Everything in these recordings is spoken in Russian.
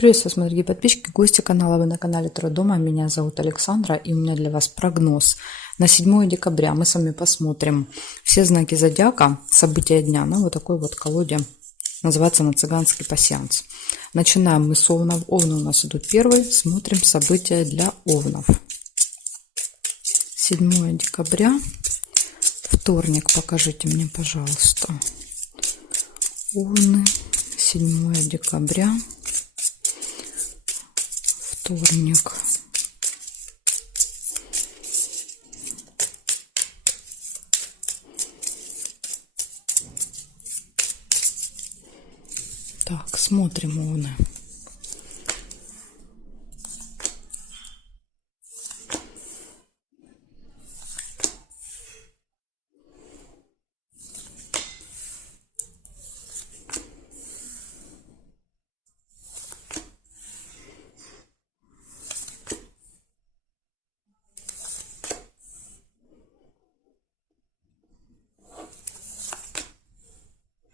Приветствую, мои дорогие подписчики, гости канала. Вы на канале Таро Дома. Меня зовут Александра, и у меня для вас прогноз на 7 декабря. Мы с вами посмотрим все знаки зодиака, события дня. Ну, вот такой вот колоде. Называется она «Цыганский пасьянс». Начинаем мы с овнов. Овны у нас идут первые. Смотрим события для овнов. 7 декабря. Вторник. Покажите мне, пожалуйста. Овны. 7 декабря. Вторник. Так, смотрим овны.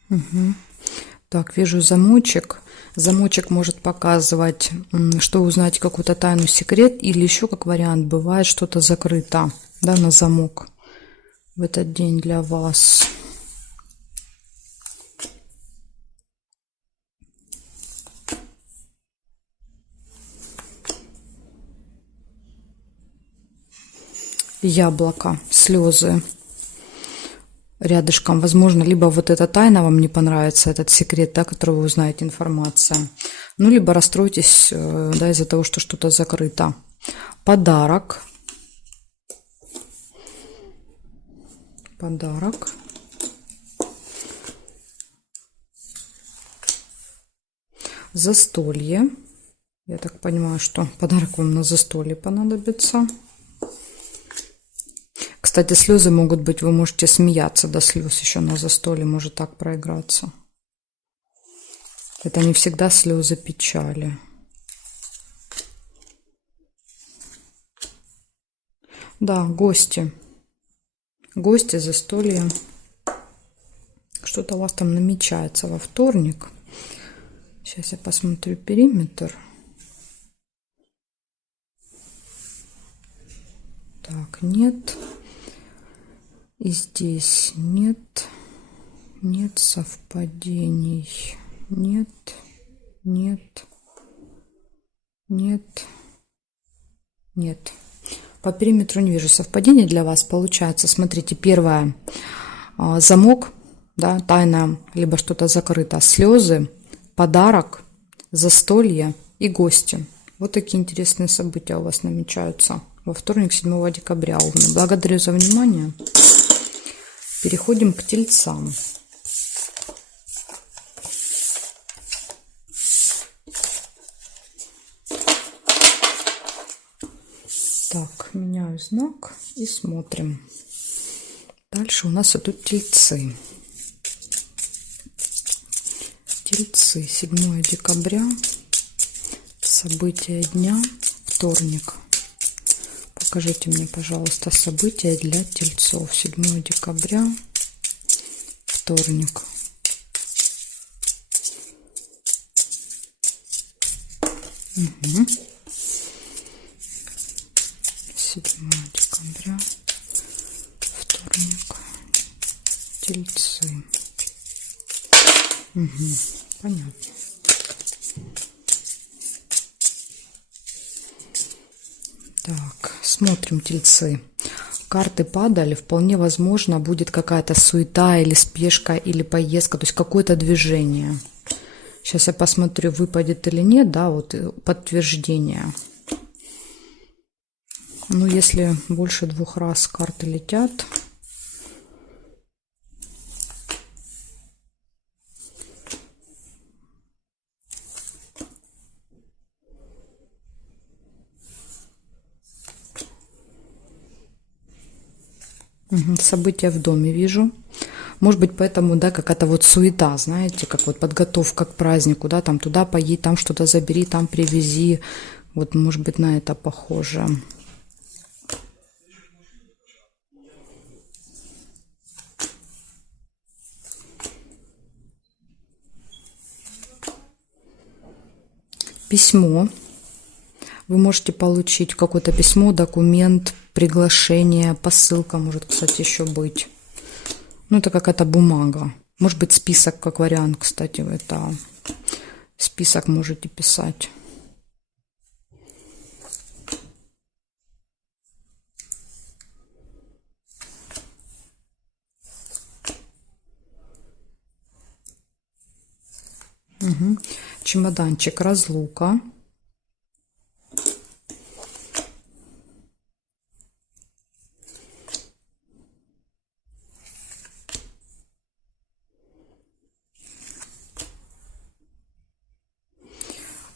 Угу. Так, вижу замочек. Замочек может показывать, что вы узнаете какую-то тайну, секрет, или еще как вариант бывает что-то закрыто, да, на замок в этот день для вас. Яблоко, слезы рядышком. Возможно, либо вот эта тайна вам не понравится, этот секрет, да, который вы узнаете, информация. Ну, либо расстроитесь, да, из-за того, что что-то закрыто. Подарок. Подарок. Застолье. Я так понимаю, что подарок вам на застолье понадобится. Кстати, слезы могут быть, вы можете смеяться до слез еще на застолье, может так проиграться. Это не всегда слезы печали. Да, гости. Гости, застолье. Что-то у вас там намечается во вторник. Сейчас я посмотрю периметр. Так, нет. И здесь нет. Нет совпадений. Нет. Нет. Нет. Нет. По периметру не вижу совпадений для вас. Получается, смотрите, первое. Замок, да, тайна, либо что-то закрыто. Слезы, подарок, застолье и гости. Вот такие интересные события у вас намечаются во вторник, 7 декабря. Овны. Благодарю за внимание. Переходим к тельцам. Так, меняю знак и смотрим. Дальше у нас идут тельцы. Тельцы, 7 декабря. События дня, вторник. Покажите мне, пожалуйста, события для тельцов. 7 декабря, вторник. Угу. 7 декабря, вторник, тельцы. Угу. Понятно. Так, смотрим тельцы. Карты падали, вполне возможно будет какая-то суета или спешка, или поездка, то есть какое-то движение. Сейчас я посмотрю, выпадет или нет, да, вот подтверждение. Ну, если больше 2 раз карты летят. События в доме вижу. Может быть, поэтому, да, какая-то вот суета, знаете, как вот подготовка к празднику, да, там туда поедь, там что-то забери, там привези. Вот, может быть, на это похоже. Письмо. Вы можете получить какое-то письмо, документ, приглашение, посылка может, кстати, еще быть. Ну, это какая-то бумага. Может быть, список, как вариант, кстати, это список можете писать. Угу. Чемоданчик, разлука.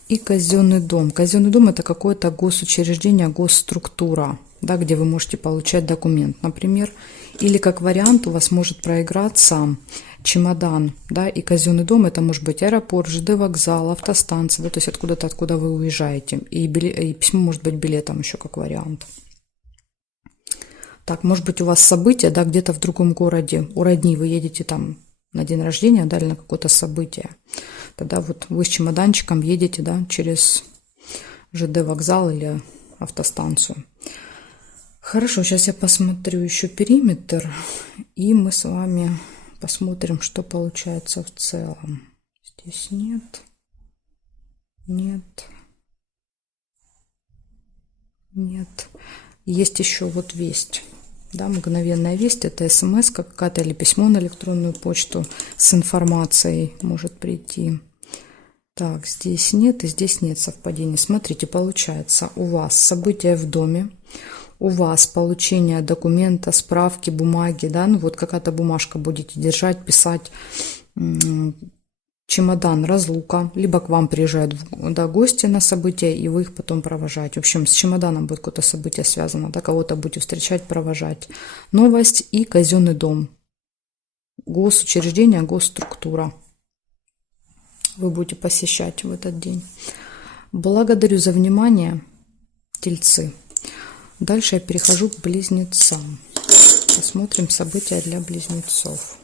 И казенный дом. Казенный дом — это какое-то госучреждение, госструктура, да, где вы можете получать документ, например. Или как вариант у вас может проиграться чемодан, да, и казенный дом — это может быть аэропорт, ЖД вокзал, автостанция, да, то есть откуда-то, откуда вы уезжаете. И письмо может быть билетом еще как вариант. Так, может быть у вас событие, да, где-то в другом городе, у родни, вы едете там на день рождения, да, или на какое-то событие. Тогда вот вы с чемоданчиком едете, да, через ЖД вокзал или автостанцию. Хорошо, сейчас я посмотрю еще периметр, и мы с вами посмотрим, что получается в целом. Здесь нет, нет, нет. Есть еще вот весть. Да, мгновенная весть — это смс какая-то или письмо на электронную почту с информацией может прийти. Так, здесь нет и здесь нет совпадений. Смотрите, получается, у вас события в доме, у вас получение документа, справки, бумаги, да, ну вот какая-то бумажка будете держать, писать, чемодан, разлука, либо к вам приезжают, да, гости на события, и вы их потом провожаете. В общем, с чемоданом будет какое-то событие связано, да, кого-то будете встречать, провожать. Новость и казенный дом. Госучреждение, госструктура. Вы будете посещать в этот день. Благодарю за внимание, тельцы. Дальше я перехожу к близнецам. Посмотрим события для близнецов.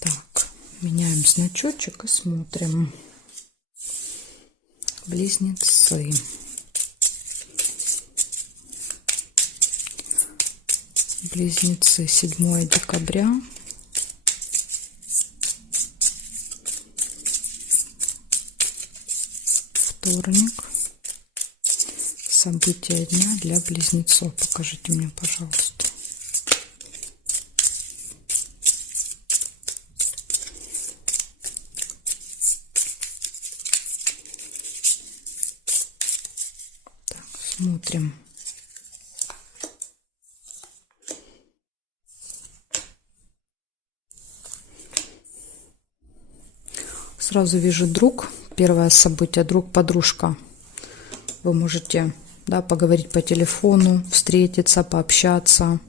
Так, меняем значочек и смотрим. Близнецы. Близнецы, 7 декабря. Вторник. События дня для близнецов. Покажите мне, пожалуйста. Так, смотрим. Сразу вижу друг. Первое событие. Друг, подружка. Вы можете, да, поговорить по телефону, встретиться, пообщаться.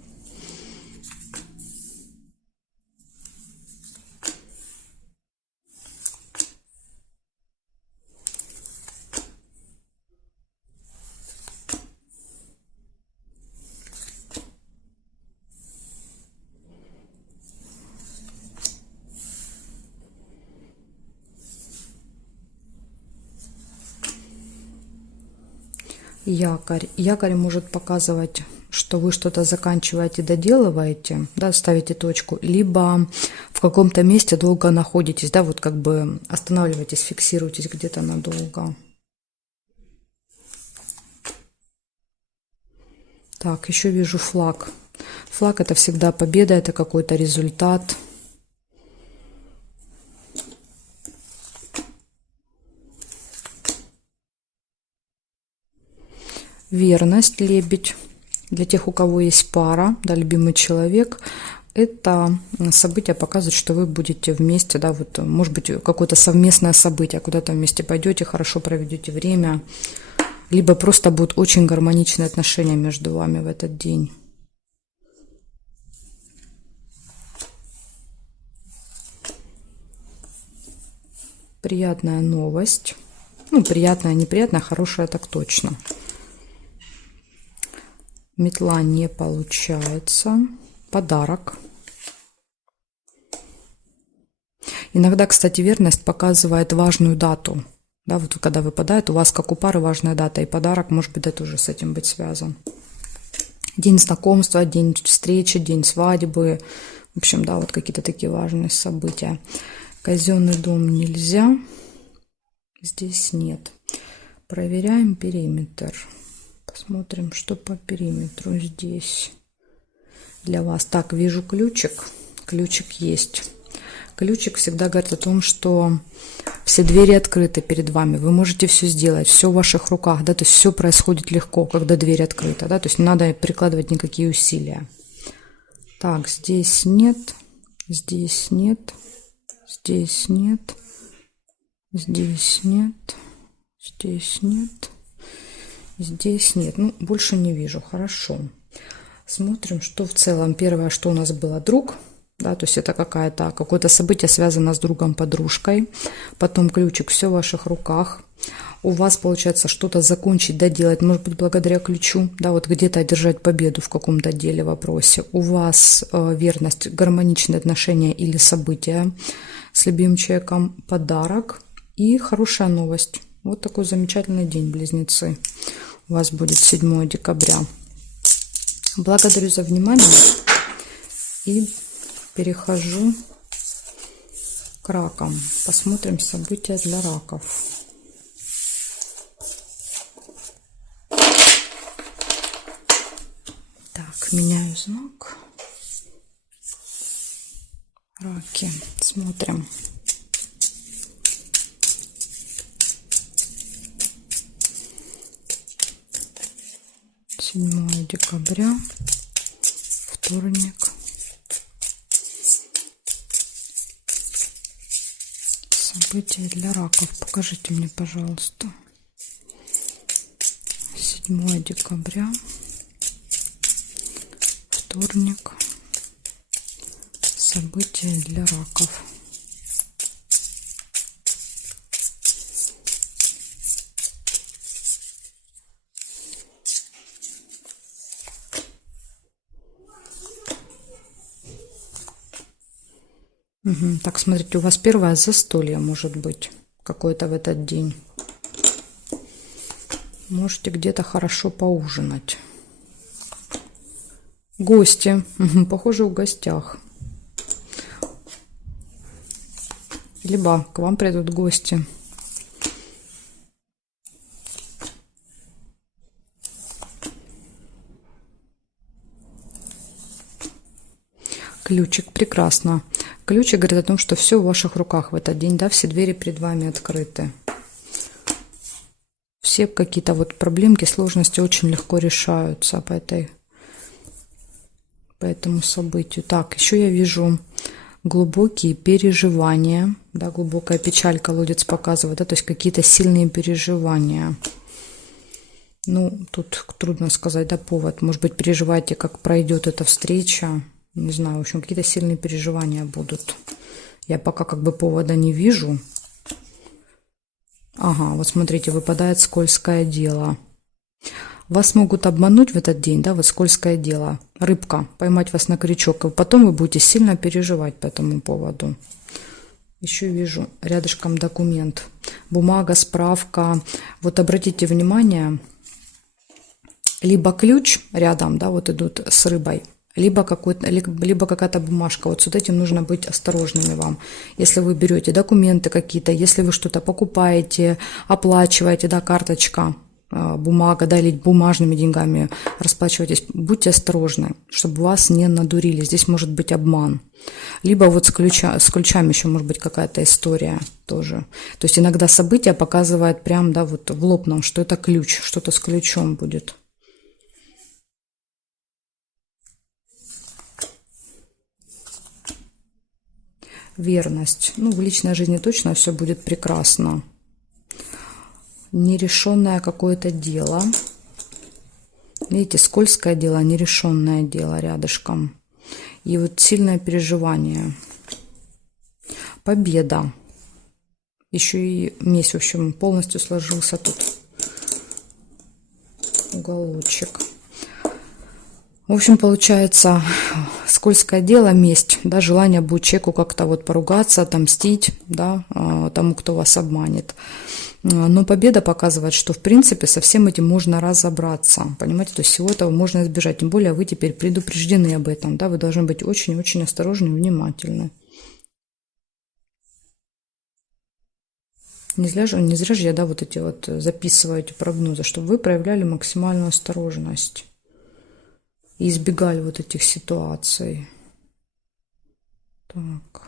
Якорь. Якорь может показывать, что вы что-то заканчиваете, доделываете, да, ставите точку, либо в каком-то месте долго находитесь, да, вот как бы останавливаетесь, фиксируетесь где-то надолго. Так, еще вижу флаг. Флаг — это всегда победа, это какой-то результат. Верность, лебедь. Для тех, у кого есть пара, да, любимый человек, это событие показывает, что вы будете вместе, да, вот, может быть, какое-то совместное событие, куда-то вместе пойдете, хорошо проведете время, либо просто будут очень гармоничные отношения между вами в этот день. Приятная новость. Ну, приятная, неприятная, хорошая, так точно. Метла не получается. Подарок. Иногда, кстати, верность показывает важную дату. Да, вот когда выпадает, у вас как у пары важная дата, и подарок, может быть, да, тоже с этим быть связан. День знакомства, день встречи, день свадьбы. В общем, да, вот какие-то такие важные события. Казенный дом нельзя. Здесь нет. Проверяем периметр. Посмотрим, что по периметру здесь для вас. Так, вижу ключик. Ключик есть. Ключик всегда говорит о том, что все двери открыты перед вами. Вы можете все сделать, все в ваших руках, да, то есть все происходит легко, когда дверь открыта, да, то есть не надо прикладывать никакие усилия. Так, здесь нет, здесь нет, здесь нет, здесь нет, здесь нет, здесь нет. Ну, больше не вижу, хорошо. Смотрим, что в целом. Первое, что у нас было, друг. Да, то есть это какое-то событие связано с другом, подружкой. Потом ключик, все в ваших руках. У вас получается что-то закончить, доделать, может быть, благодаря ключу, да, вот где-то одержать победу в каком-то деле, вопросе. У вас верность, гармоничные отношения или события с любимым человеком, подарок и хорошая новость. Вот такой замечательный день, близнецы. У вас будет 7 декабря. Благодарю за внимание и перехожу к ракам. Посмотрим события для раков. Так, меняю знак. Раки. Смотрим. Седьмое декабря. Вторник. События для раков. Покажите мне, пожалуйста. 7 декабря. Вторник. События для раков. Угу. Так, смотрите, у вас первое застолье может быть какое-то в этот день. Можете где-то хорошо поужинать. Гости. Угу. Похоже, в гостях. Либо к вам придут гости. Ключик, прекрасно. Ключик говорит о том, что все в ваших руках в этот день, да, все двери перед вами открыты. Все какие-то вот проблемки, сложности очень легко решаются по этому событию. Так, еще я вижу глубокие переживания, да, глубокая печаль колодец показывает, да, то есть какие-то сильные переживания. Ну, тут трудно сказать, да, повод. Может быть, переживаете, как пройдет эта встреча. Не знаю, в общем, какие-то сильные переживания будут. Я пока как бы повода не вижу. Ага, вот смотрите, выпадает скользкое дело. Вас могут обмануть в этот день, да, вот скользкое дело. Рыбка, поймать вас на крючок. И потом вы будете сильно переживать по этому поводу. Еще вижу рядышком документ. Бумага, справка. Вот обратите внимание, либо ключ рядом, да, вот идут с рыбой. Либо какая-то бумажка. Вот с этим нужно быть осторожными вам. Если вы берете документы какие-то, если вы что-то покупаете, оплачиваете, да, карточка, бумага, да, или бумажными деньгами расплачиваетесь, будьте осторожны, чтобы вас не надурили. Здесь может быть обман. Либо вот с ключами еще может быть какая-то история тоже. То есть иногда события показывают прям, да, вот в лоб нам, что это ключ, что-то с ключом будет. Верность. Ну, в личной жизни точно все будет прекрасно. Нерешенное какое-то дело. Видите, скользкое дело, нерешенное дело рядышком. И вот сильное переживание. Победа. Еще и месть, в общем, полностью сложился тут уголочек. В общем, получается, скользкое дело, месть, да, желание будет человеку как-то вот поругаться, отомстить, да, тому, кто вас обманет. Но победа показывает, что в принципе со всем этим можно разобраться, понимаете, то есть всего этого можно избежать, тем более вы теперь предупреждены об этом, да, вы должны быть очень-очень осторожны и внимательны. Не зря же я, да, вот эти вот записываю эти прогнозы, чтобы вы проявляли максимальную осторожность и избегали вот этих ситуаций. Так.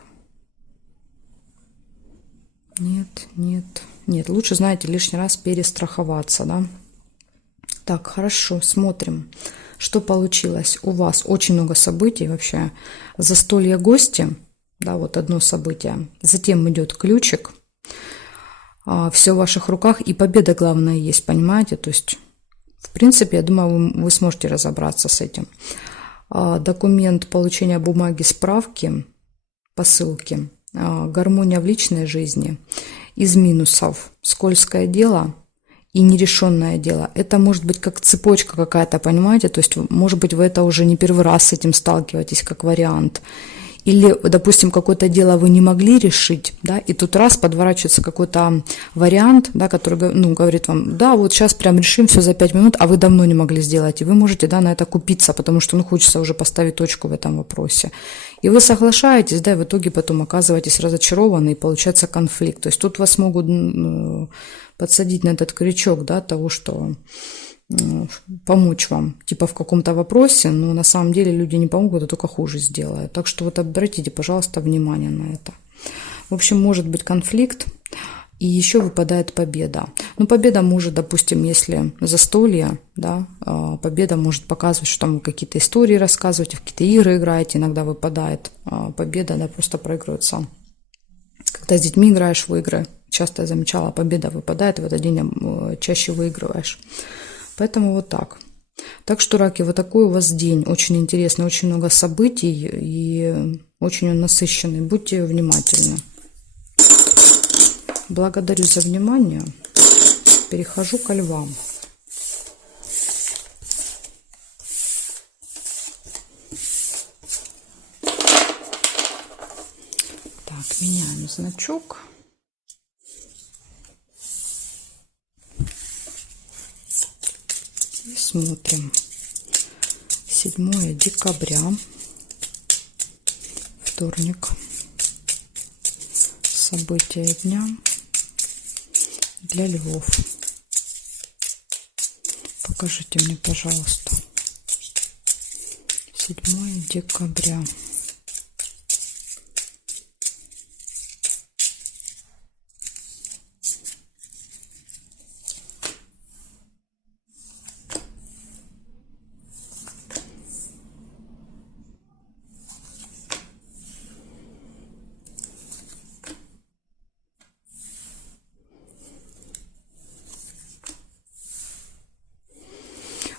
Нет, нет, нет. Лучше, знаете, лишний раз перестраховаться, да. Так, хорошо, смотрим, что получилось. У вас очень много событий вообще. Застолье гости, да, вот одно событие. Затем идет ключик. Все в ваших руках, и победа, главное, есть, понимаете? То есть, в принципе, я думаю, вы сможете разобраться с этим. Документ получения бумаги, справки, посылки, гармония в личной жизни. Из минусов скользкое дело и нерешенное дело. Это может быть как цепочка какая-то, понимаете? То есть, может быть, вы это уже не первый раз с этим сталкиваетесь, как вариант. Или, допустим, какое-то дело вы не могли решить, да, и тут раз подворачивается какой-то вариант, да, который, ну, говорит вам, да, вот сейчас прям решим все за 5 минут, а вы давно не могли сделать, и вы можете, да, на это купиться, потому что, ну, хочется уже поставить точку в этом вопросе. И вы соглашаетесь, да, и в итоге потом оказываетесь разочарованы, и получается конфликт. То есть тут вас могут подсадить на этот крючок, да, того, что помочь вам, типа в каком-то вопросе, но на самом деле люди не помогут, а только хуже сделают. Так что вот обратите, пожалуйста, внимание на это. В общем, может быть конфликт, и еще выпадает победа. Ну, победа может, допустим, если застолье, да, победа может показывать, что там вы какие-то истории рассказываете, в какие-то игры играете, иногда выпадает победа, да, просто проигрывается. Когда с детьми играешь в игры, часто я замечала, победа выпадает, в этот день чаще выигрываешь. Поэтому вот так. Так что, раки, вот такой у вас день. Очень интересный, очень много событий и очень он насыщенный. Будьте внимательны. Благодарю за внимание. Перехожу ко львам. Так, меняем значок. И смотрим. 7 декабря. Вторник. События дня для львов. Покажите мне, пожалуйста. 7 декабря.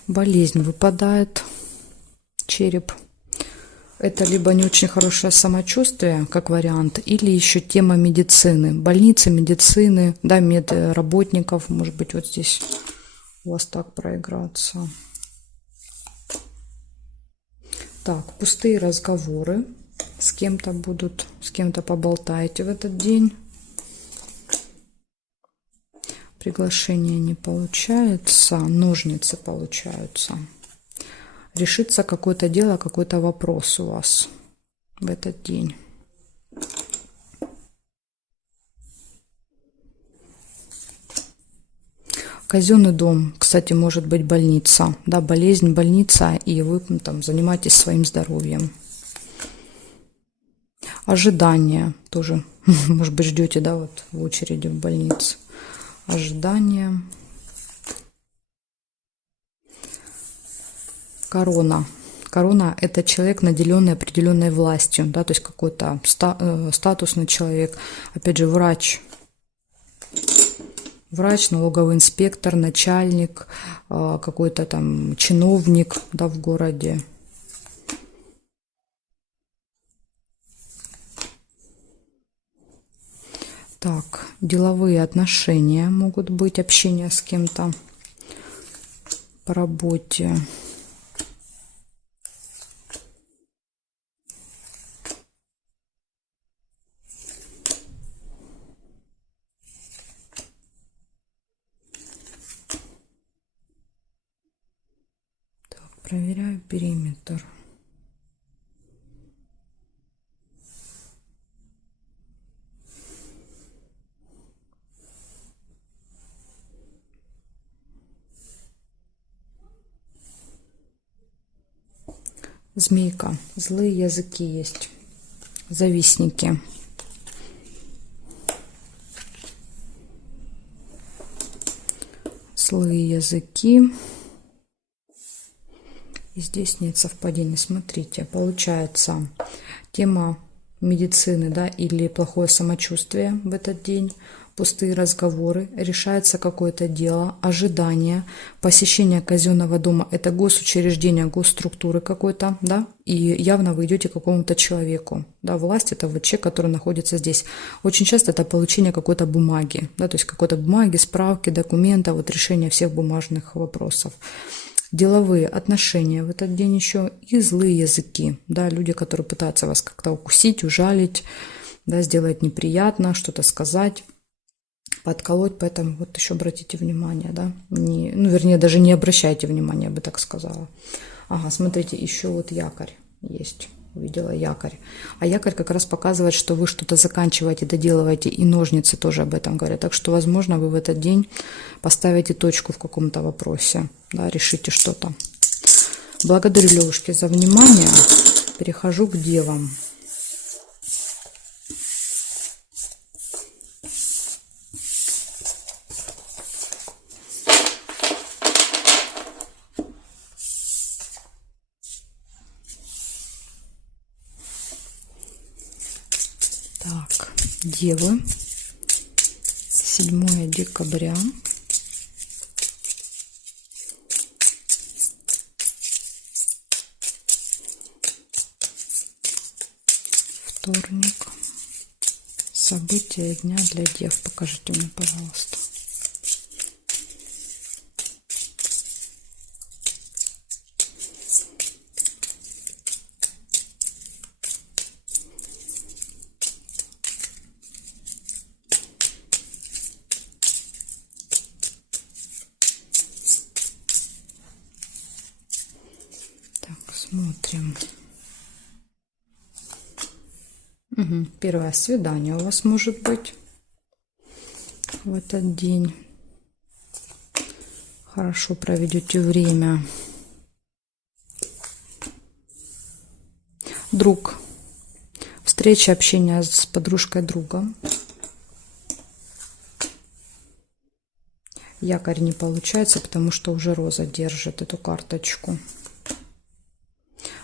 Болезнь выпадает, череп. Это либо не очень хорошее самочувствие, как вариант, или еще тема медицины. Больницы, медицины, да, медработников. Может быть, вот здесь у вас так проиграться. Так, пустые разговоры. С кем-то будут, с кем-то поболтаете в этот день. Приглашение не получается, ножницы получаются. Решится какое-то дело, какой-то вопрос у вас в этот день. Казенный дом, кстати, может быть больница, да, болезнь, больница, и вы там занимаетесь своим здоровьем. Ожидание тоже, может быть, ждете, да, вот в очереди в больнице. Ожидание. Корона. Корона – это человек, наделенный определенной властью, да, то есть какой-то статусный человек. Опять же, врач. Врач, налоговый инспектор, начальник, какой-то там чиновник, да, в городе. Так, деловые отношения могут быть, общение с кем-то по работе. Проверяю периметр. Змейка. Злые языки есть. Завистники. Злые языки. И здесь нет совпадений. Смотрите, получается тема медицины, да, или плохое самочувствие в этот день, пустые разговоры, решается какое-то дело, ожидание, посещение казенного дома, это госучреждение, госструктуры какой-то, да, и явно вы идете к какому-то человеку, да, власть это вот человек, который находится здесь. Очень часто это получение какой-то бумаги, да, то есть какой-то бумаги, справки, документа, вот решение всех бумажных вопросов. Деловые отношения в этот день еще и злые языки, да, люди, которые пытаются вас как-то укусить, ужалить, да, сделать неприятно, что-то сказать, подколоть, поэтому вот еще обратите внимание, да, не, ну, вернее, даже не обращайте внимания, я бы так сказала. Ага, смотрите, еще вот якорь есть. Увидела якорь. А якорь как раз показывает, что вы что-то заканчиваете, доделываете, и ножницы тоже об этом говорят. Так что, возможно, вы в этот день поставите точку в каком-то вопросе, да, решите что-то. Благодарю, Левушки, за внимание. Перехожу к девам. Так, девы, 7 декабря. Вторник. События дня для дев. Покажите мне, пожалуйста. Смотрим. Первое свидание у вас может быть в этот день. Хорошо проведете время. Друг. Встреча, общение с подружкой друга. Якорь не получается, потому что уже Роза держит эту карточку.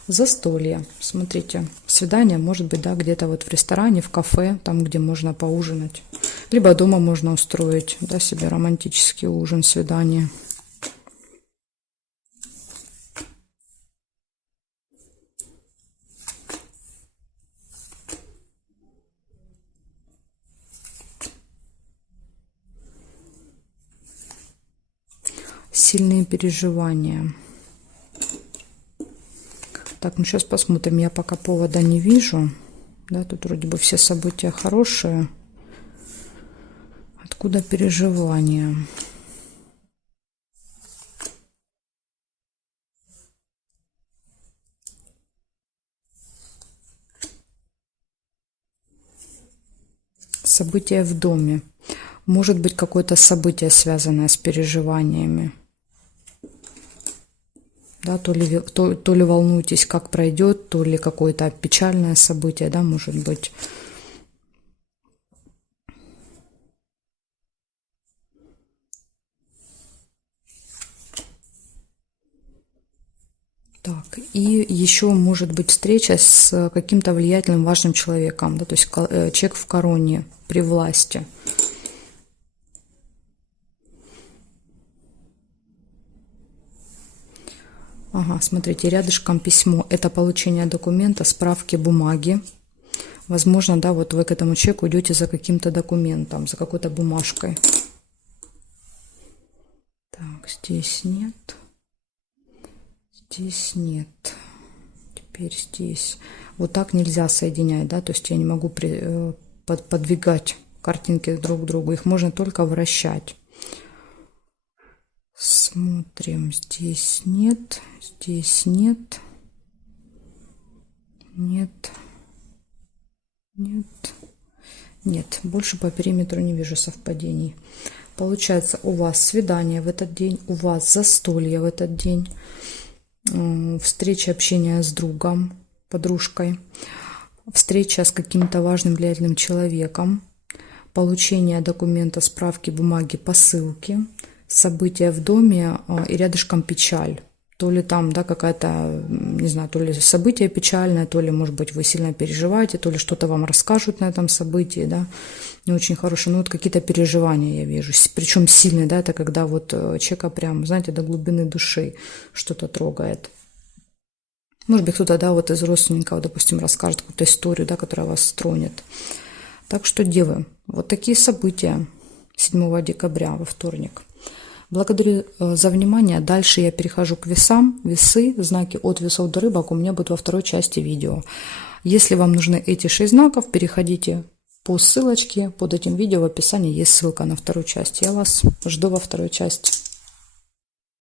Застолье. Смотрите, свидание может быть, да, где-то вот в ресторане, в кафе, там, где можно поужинать. Либо дома можно устроить, да, себе романтический ужин, свидание. Сильные переживания. Так, ну сейчас посмотрим. Я пока повода не вижу. Да, тут вроде бы все события хорошие. Откуда переживания? События в доме. Может быть, какое-то событие, связанное с переживаниями. Да, то ли волнуетесь, как пройдет, то ли какое-то печальное событие, да, может быть. Так, и еще может быть встреча с каким-то влиятельным, важным человеком, да, то есть человек в короне, при власти. Ага, смотрите, рядышком письмо. Это получение документа, справки, бумаги. Возможно, да, вот вы к этому человеку идете за каким-то документом, за какой-то бумажкой. Так, здесь нет. Здесь нет. Теперь здесь. Вот так нельзя соединять, да, то есть я не могу подвигать картинки друг к другу. Их можно только вращать. Смотрим, здесь нет, здесь нет, нет, нет, нет, больше по периметру не вижу совпадений. Получается, у вас свидание в этот день, у вас застолье в этот день, встреча, общение с другом, подружкой, встреча с каким-то важным, влиятельным человеком, получение документа, справки, бумаги, посылки, события в доме и рядышком печаль. То ли там, да, какая-то, не знаю, то ли событие печальное, то ли, может быть, вы сильно переживаете, то ли что-то вам расскажут на этом событии, да, не очень хорошее. Ну, вот какие-то переживания я вижу, причем сильные, да, это когда вот человека прям, знаете, до глубины души что-то трогает. Может быть, кто-то, да, вот из родственников, допустим, расскажет какую-то историю, да, которая вас тронет. Так что, девы, вот такие события 7 декабря во вторник. Благодарю за внимание. Дальше я перехожу к весам. Весы, знаки от весов до рыбок у меня будут во второй части видео. Если вам нужны эти 6 знаков, переходите по ссылочке. Под этим видео в описании есть ссылка на вторую часть. Я вас жду во второй части.